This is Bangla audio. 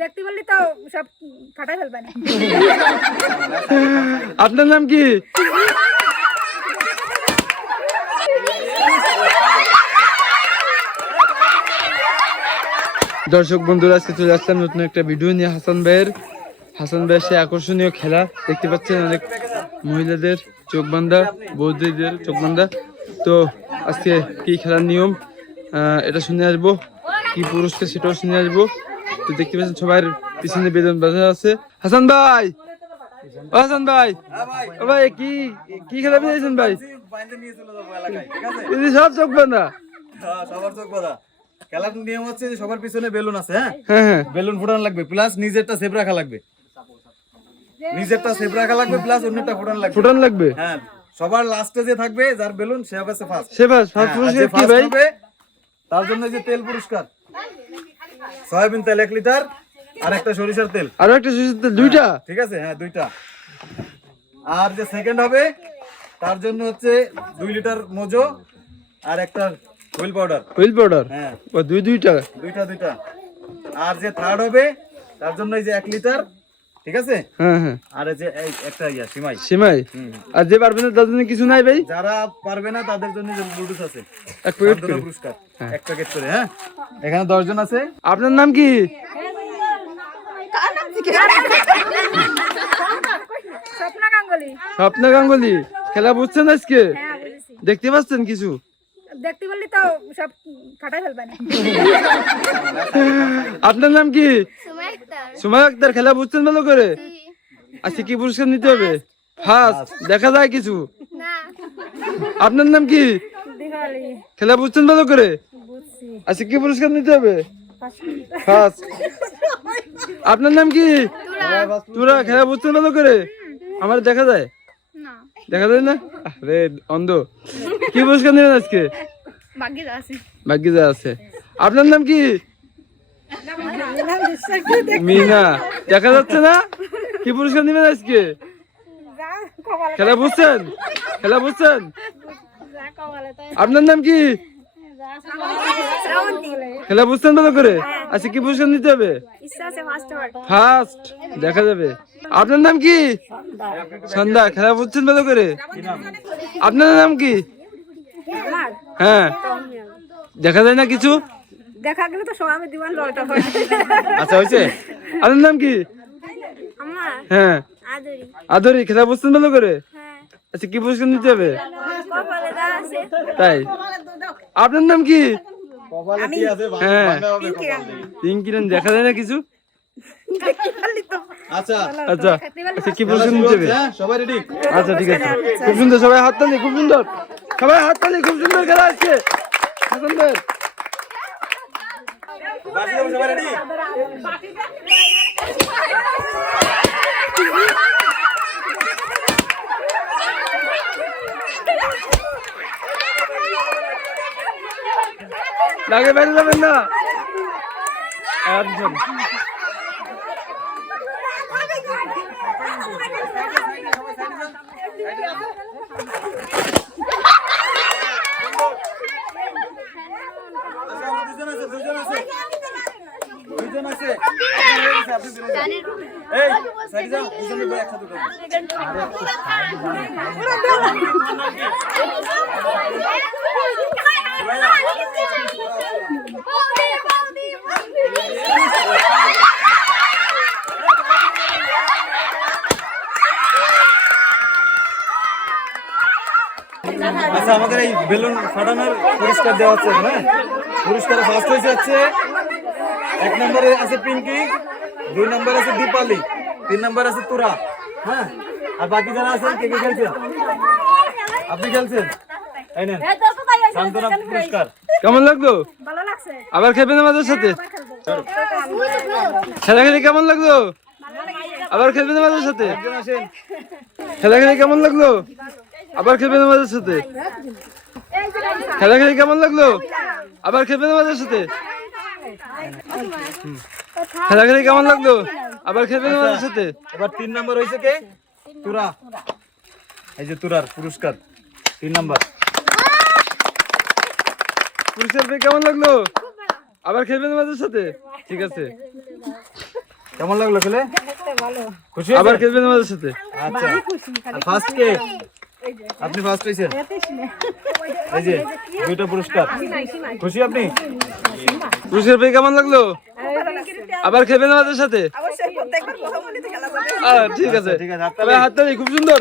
দেখতে সব ফাটাই ফেলবানি। আপনার নাম কি? দর্শক বন্ধুরা, আজকে চলে আসলাম নতুন একটা ভিডিও নিয়ে হাসান ভাইয়ের। হাসান ভাইয়ের সেই আকর্ষণীয় খেলা। দেখতে পাচ্ছেন অনেক মহিলাদের চোখ বান্ধা বৌদ্ধদের চোখ বান্ধা। তো আজকে কি খেলার নিয়ম? এটা শুনে আসব। কি পুরস্কার সেটাও শুনে আসব। তো দেখতে পাচ্ছেন সবার পিছনে বেদন বাধা আছে। হাসান ভাই! ও হাসান ভাই! ও ভাই কি কি খেলা পেয়েছেন ভাই? সব চোখ বান্ধা হ্যাঁ, সবার চোখ বাঁধা। খেলার নিয়ম হচ্ছে যে সবার পিছনে বেলুন আছে হ্যাঁ হ্যাঁ। হ্যাঁ বেলুন ফুটানো লাগবে প্লাস নিজেরটা সেভ রাখা লাগবে। নিজেরটা সেভ রাখা লাগবে প্লাস অন্যটা ফুটানো লাগবে। ফুটান লাগবে? হ্যাঁ সবার লাস্টে যে থাকবে যার বেলুন সে হবে ফার্স্ট সে ফার্স্ট ফার্স্ট পুরস্কার কি ভাই? তার জন্য যে তেল পুরস্কার। সয়াবিন তেল এক লিটার আর একটা সরিষার তেল। আর একটা সরিষার তেল দুইটা? ঠিক আছে? হ্যাঁ দুইটা। আর যে সেকেন্ড হবে তার জন্য হচ্ছে দুই লিটার মোজো আর একটা হুইল পাউডার। Wheel powder? হ্যাঁ। ওই দুই দুইটা? দুইটা দুইটা। আর যে থার্ড হবে তার জন্য এই যে এক লিটার ঠিক আছে? হ্যাঁ হ্যাঁ। আর যে একটা ইয়া সিমাই। সিমাই? আর যে পারবে না তার জন্য কিছু নাই ভাই? যারা পারবে না তাদের জন্য যে ব্লুটুথ আছে। এক প্যাকেট করে। পুরস্কার। এক প্যাকেট করে হ্যাঁ? এখানে দশজন আছে। আপনার নাম কি? স্বপ্না গাঙ্গুলি। স্বপ্ন গাঙ্গুলি। খেলা বুঝছেন আজকে? হ্যাঁ দেখতে পাচ্ছেন কিছু? দেখতে বললি তো সব ফাটাই ফেলবানি আপনার নাম কি? সময় আক্তার খেলা বুঝছেন ভালো করে? আজকে কি পুরস্কার নিতে হবে? ফার্স্ট। দেখা যায় কিছু? আপনার নাম কি? খেলা বুঝছেন ভালো করে? আজকে কি পুরস্কার নিতে হবে? ফার্স্ট। আপনার নাম কি? তোরা। খেলা বুঝছেন ভালো করে? আমার দেখা যায়? দেখা যায় না? আরে অন্ধ। কি পুরস্কার নেবেন আজকে? ভাগ্যে যা আছে। আপনার নাম কি? মিনা, দেখা যাচ্ছে না? কি পুরস্কার নেবেন আজকে? খেলা বুঝছেন? খেলা বুঝছেন? আপনার নাম কি? খেলা বুঝছেন ভালো করে? আচ্ছা কি পুরস্কার নিতে হবে? ফার্স্ট দেখা যাবে। আপনার নাম কি? সন্ধ্যা, খেলা বুঝছেন ভালো করে? আপনার নাম কি? হ্যাঁ দেখা যায় না কিছু? দেখা গেলে তো লড়টা আচ্ছা হয়েছে? আপনার নাম কি? আমার হ্যাঁ। আদরি। আদরি খেলা বুঝছেন ভালো করে? হ্যাঁ। আচ্ছা কি পুরস্কার নিতে হবে? কপালে দা আছে। তাই? আপনার নাম কি? কপালে কি আছে? হ্যাঁ। দেখা যায় না কিছু? আচ্ছা। আচ্ছা আচ্ছা কি পুরস্কার নিতে হবে? হ্যাঁ? সবাই রেডি আচ্ছা ঠিক আছে। খুব সুন্দর সবাই হাত তালি খুব সুন্দর। সবাই হাত তালি খুব সুন্দর খেলা আজকে হাসান ভাই সবাই রেডি লাগে বাইরে যাবেন না? আর শোন। আচ্ছা দুজন আছে দুজন আছে। দুজন আছে। হয়ে। এই সাইড যাও দুজনে বই একসাথে আচ্ছা আমাদের এই বেলুন ফাটানোর পুরস্কার দেওয়া হচ্ছে হ্যাঁ? পুরস্কারে ফার্স্ট হয়েছে হচ্ছে এক নম্বরে আছে পিঙ্কি দুই নম্বরে আছে দীপালি তিন নম্বরে আছে তুরা। হ্যাঁ? আর বাকি যারা আছেন কে কে খেলছেন? আপনি খেলছেন? এই নেন। সান্ত্বনা পুরস্কার। কেমন লাগল? আবার খেলবেন আমাদের সাথে? খেলা খেলে কেমন লাগল? আবার খেলবেন আমাদের সাথে? একজন খেলা খেলে কেমন লাগল? আবার খেলবেন আমাদের সাথে? খেলা খেলে কেমন লাগল? আবার খেলবেন আমাদের সাথে? খেলা খেলে কেমন লাগল? আবার খেলবেন আমাদের সাথে? এবার তিন নম্বর হয়েছে কে? তুরা। এই যে তুরার পুরস্কার। তিন নম্বর। পুরস্কার পেয়ে কেমন লাগল? আবার খেলবেন আমাদের সাথে? ঠিক আছে। কেমন লাগল খেলে? খুশি আবার আবার খেলবেন আমাদের সাথে? আচ্ছা। ফার্স্ট কে? আপনি ফার্স্ট হয়েছেন? এই যে দুইটা পুরস্কার। খুশি আপনি? পুরস্কার পেয়ে কেমন লাগল? আবার খেবেন আমাদের সাথে? ঠিক আছে। ঠিক আছে তবে খুব সুন্দর।